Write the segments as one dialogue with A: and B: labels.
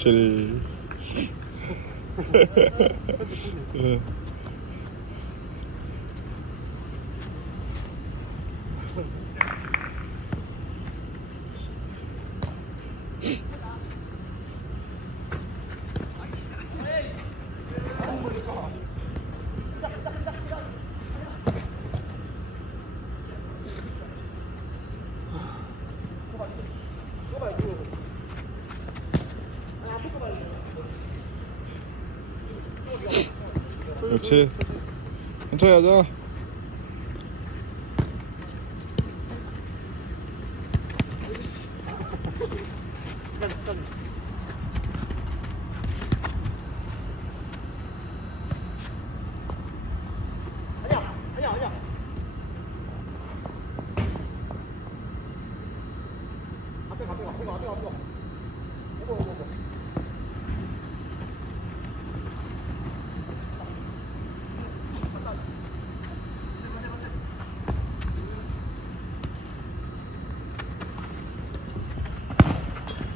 A: 실. 예. 그렇지. 천천히 하자.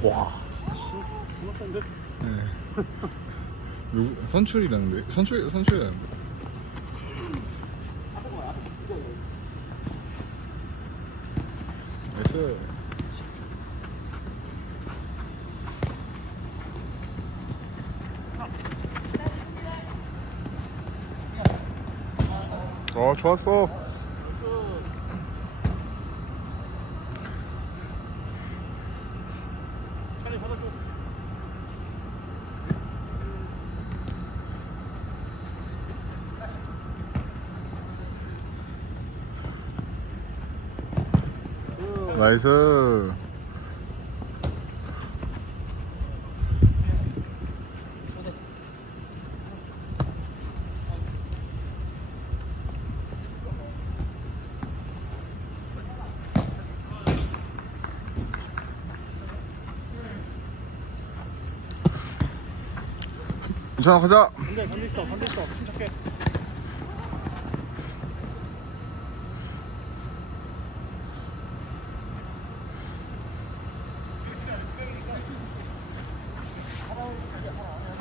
A: 와. 네. 누구 선출이라는데? 선출 선출이라는데? 나이스. 어 좋았어. 나이스. 괜찮아 가자.
B: 근데 건디 있어 건디 있어 침착해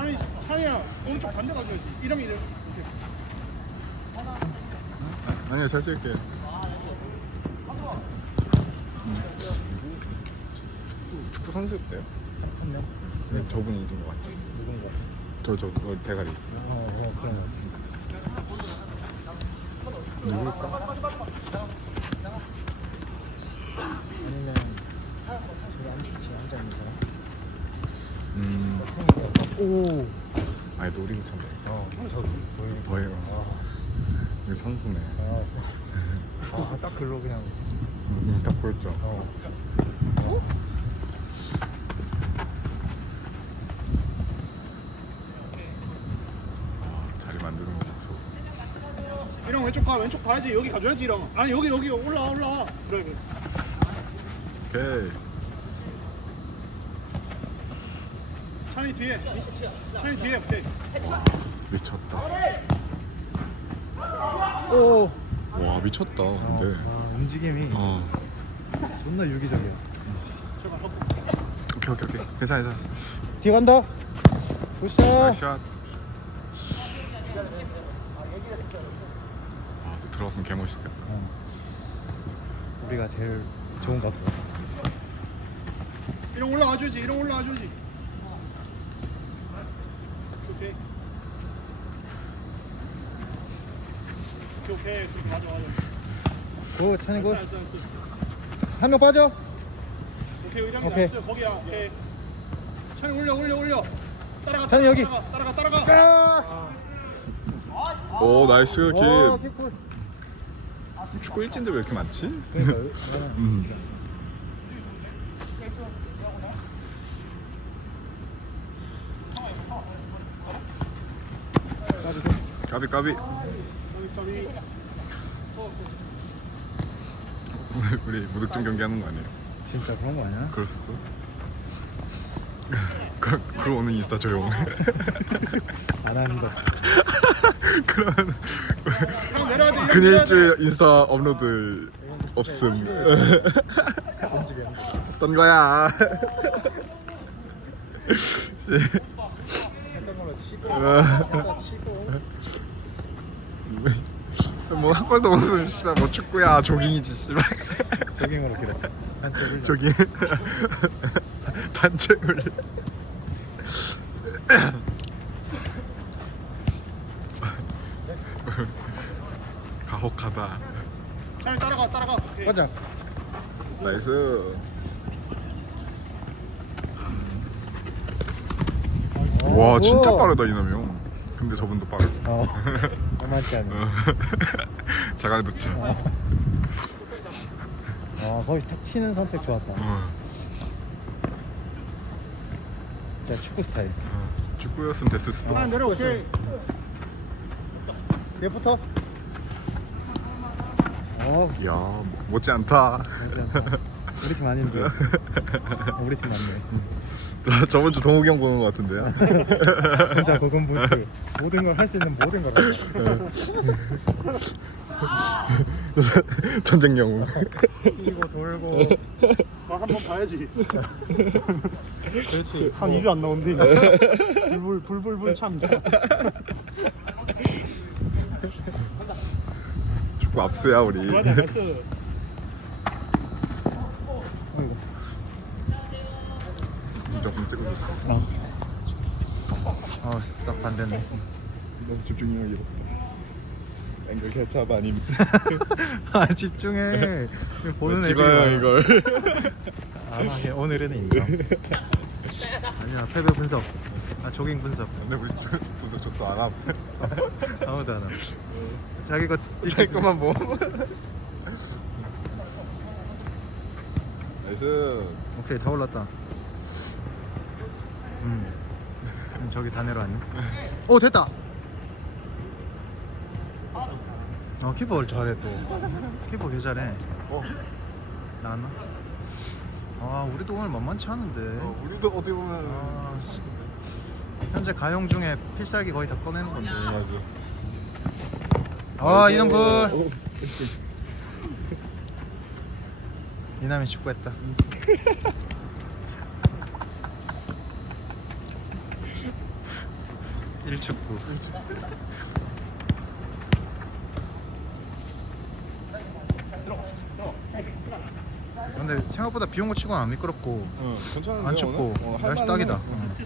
B: 찬이 찬이야 오른쪽 반대 가줘야지 이름이 이렇게
A: 아니야 잘 찍을게. 음. 축구 선수였대요.
C: 한 명?
A: 네, 저분이 이긴 것 같아.
C: 누군가?
A: 저저 저, 대가리.
C: 어, 어 그런 거. 누굴까? 아니면 저기 안치치 앉아 있는 사람?
A: 음.
C: 오.
A: 아니 쳤네.
C: 어, 저기 보이는
A: 보여요.
C: 아,
A: 이거 선수네.
C: 아, 아, 딱 글로 그냥.
A: 음, 딱 보였죠.
C: 어.
A: 아, 자리 만드는 거 보소.
B: 이랑 왼쪽 가 왼쪽 가야지 여기 가줘야지 이랑 아니 여기 여기 올라와 올라와 그래 그래
A: 오케이.
B: 찬이 뒤에 찬이 뒤에 오케이
A: 미쳤다.
C: 오.
A: 와 미쳤다.
C: 아,
A: 근데.
C: 아, 움직임이
A: 어.
C: 존나 유기적이야.
A: 오케이 오케이 오케이. 괜찮아 괜찮아.
C: 뒤에 간다. 굿샷.
A: 나이스 샷. 아, 저 들어갔으면 개 멋있겠다.
C: 어. 우리가 제일 좋은 것 같아.
B: 이랑 올라와 주지 이랑 올라와 주지 오케이 오케이 맞아 맞아
C: 굿, 찬이 굿.
B: 알았어, 알았어, 알았어.
C: 한 명 빠져.
B: 오케이 의장이
C: 오케이.
B: 나이스 거기야 오케이 찬이 올려 올려 올려 따라가
C: 찬이
B: 따라가,
C: 여기.
B: 따라가 따라가 따라가
C: 아!
A: 오 나이스
C: 와,
A: 킵.
C: 킥 굿.
A: 축구 일진들 왜 이렇게 많지?
C: 그러니까
A: 음. 까비 까비.
B: 저기
A: 우리 무득점 경기 하는 거 아니에요?
C: 진짜 그런 거 아니야?
A: 그럴 수도. 그, 그럼 오늘 인스타 조용.
C: 안 거.
A: 그러면
B: 이랑
A: 그 일주일. 인스타 업로드 없음. 어떤 거야?
C: 했던 걸로 치고 치고
A: 뭐한 골도 못 넣으면 씨발 뭐 축구야 조깅이지 씨발.
C: 조깅으로 기렸다 한쪽을
A: 저기 단체물 가혹하다.
B: 잘 따라가 따라가.
C: 가자.
A: 나이스. 와 진짜 빠르다 이놈이 형. 근데 저분도 빠르고
C: 어 만만치
A: 자갈 놓쳐.
C: 어. 어 거기 탁 치는 선택 좋았다.
A: 어,
C: 진짜 축구 스타일.
A: 어. 축구였으면 됐을 수도
B: 하나 내려 오케이
C: 뒤에부터? 어
A: 야 못지않다.
C: 맞지 않다 우리 팀 아닌데. 어, 우리 팀 맞네.
A: 저, 저번 주 동욱이 형 보는 것 같은데요?
C: 진짜 고군분투 모든 걸 할 수 있는 모든 걸
A: 전쟁 영웅
C: 뛰고 돌고.
B: 아, 한번 봐야지.
C: 그렇지.
B: 한 2주 안 나온대 불불 불불불 참.
A: 축구 압수야 우리.
B: 맞아 나이스
C: 어이구.
A: 조금 찍어주세요
C: 어. 어, 딱 반대네.
A: 너무 집중력이 높다 앵글 세차 아님
C: 아, 집중해. 이거 보는 애들이
A: 찍어요
C: 많아.
A: 이걸
C: 아, 예, 오늘은 인정. 아니야, 패배 분석. 아, 조깅 분석.
A: 근데 우리 두- 분석 저도 안 함
C: 아무도 안 함. 자기 거
A: 자기 것만 뭐 나이스
C: 오케이, 다 올랐다. 음. 음, 저기 다 내려왔네. 오, 됐다. 어, 키퍼 잘해 또. 키퍼 개 잘해.
A: 어,
C: 나왔나? 아, 우리도 오늘 만만치 않은데.
A: 어, 우리도 어떻게 보면
C: 아, 씨. 현재 가용 중에 필살기 거의 다 꺼내는 건데.
A: 맞아
C: 아, 이놈 굿.
A: 어,
C: 이남이 축구했다. 일축구 근데 생각보다 비 온 거 치고는 안 미끄럽고
A: 어, 괜찮은데
C: 안 춥고
A: 오늘? 어,
C: 날씨
A: 할만해.
C: 딱이다.
A: 어.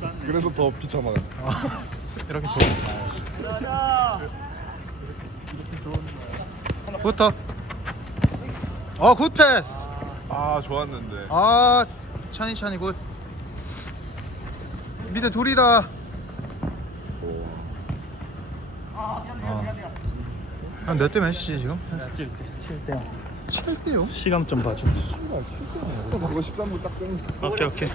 C: 어.
A: 그래서 더 비참하네
C: 아, 이렇게 좋은. 붙어. 어, 굿 패스.
A: 아 좋았는데
C: 아, 찬이 찬이 굿. 미드 둘이다. 어. 한몇 대 몇이지 지금? 한
B: 7대
C: 7대 0?
B: 시간 좀 봐줘
A: 그거 13분 딱 땡.
B: 오케이 오케이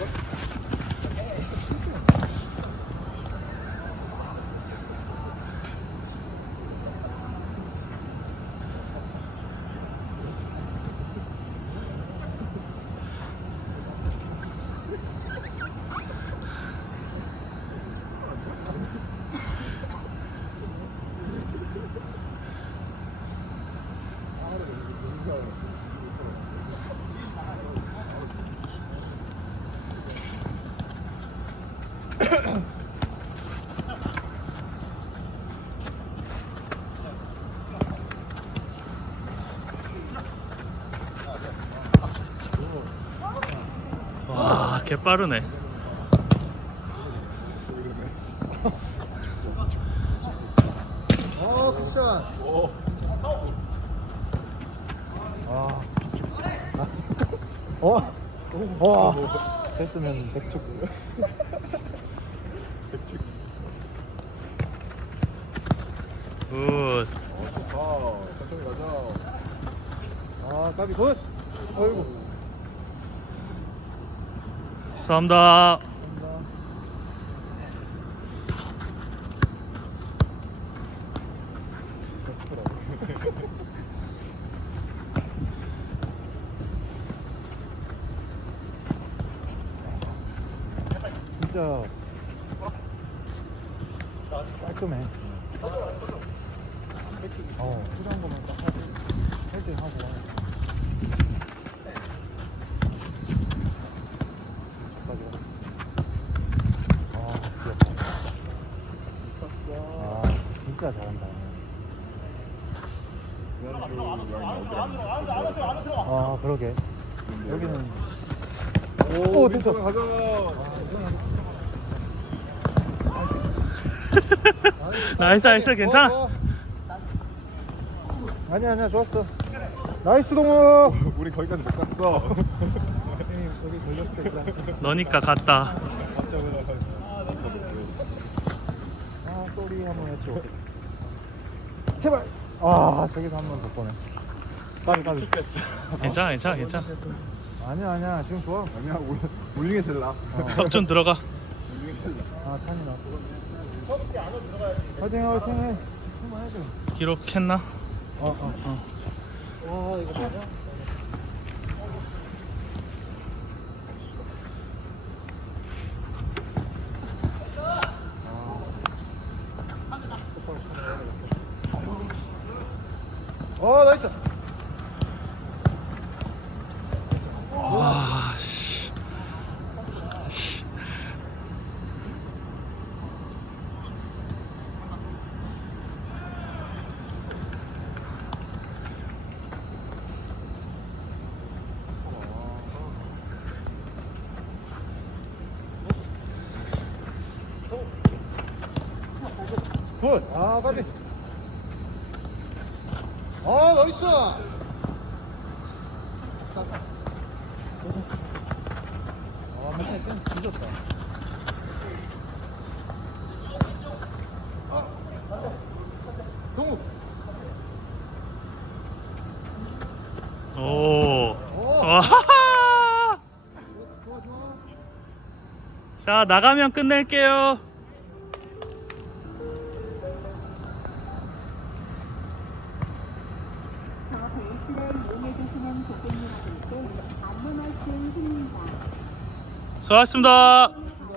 B: 와 개 빠르네
C: 어, 굿샷.
A: 오.
C: 아. 어? 와. 됐으면 백축.
B: 굿
A: 어, 좋다. 천천히 가자.
C: 아, 까비 굿. 어이구.
B: 감사합니다.
C: 진짜 깔끔해. 어, 필요한 거만 딱 하고 할때 하고. 까지 진짜 잘한다.
A: 지난주 라인 어디랑
C: 아 그러게. 여기는
A: 오,
C: 오, 됐어.
A: 가자.
C: 나이스 나이스 괜찮아.
A: 어, 어.
C: 아니야 아니야 좋았어. 나이스 동호.
A: 우리 거기까지 못 갔어.
C: 형님 여기 걸렸을 때 있다.
D: 너니까 갔다.
C: 아 쏘리 한번 해줘. 제발. 아 저기서 한번더 보내. 까비 까비.
D: 괜찮아 괜찮아 괜찮아.
C: 아니야 아니야 지금 좋아.
A: 아니야, 우리 울링에 제일 나.
C: 어.
D: 석준 들어가.
A: 울링에 제일 나.
C: 아 찬이 나왔어. 화이팅 화이팅 해. 한번 해줘.
D: 기록했나?
C: 어어 어. 와 이거 맞아? 어 나이스.
D: 와 씨. 씨.
C: 굿. 아 빨리. 아 나이스. 아 맨날 센스 뒤졌다.
B: 동욱
D: 오.
B: 좋아 좋아
D: 자 나가면 끝낼게요. 수고하셨습니다.